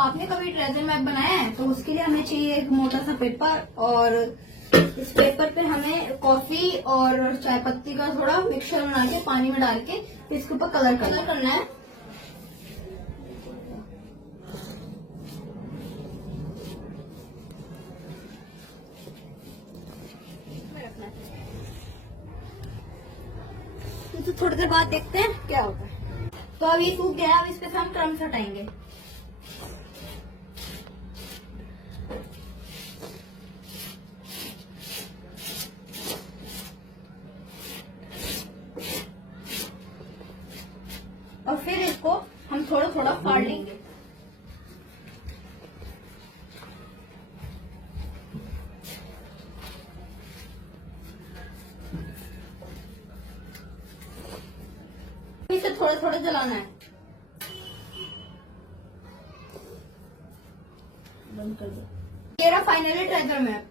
आपने कभी treasure map बनाया है तो उसके लिए हमें चाहिए एक मोटा सा पेपर, और इस पेपर पे हमें कॉफी और चाय पत्ती का थोड़ा मिक्सचर बना के पानी में डाल के इसके ऊपर कलर करना है। तो थोड़ी देर बाद देखते हैं क्या होता है। तो अब ये सूख गया, अब इस पे से हम क्रम्स हटाएंगे। और फिर इसको हम थोड़ा थोड़ा फाड़ लेंगे। इसे थोड़ा थोड़ा जलाना है। बंद कर दो। मेरा फाइनली ट्रेजर मैप।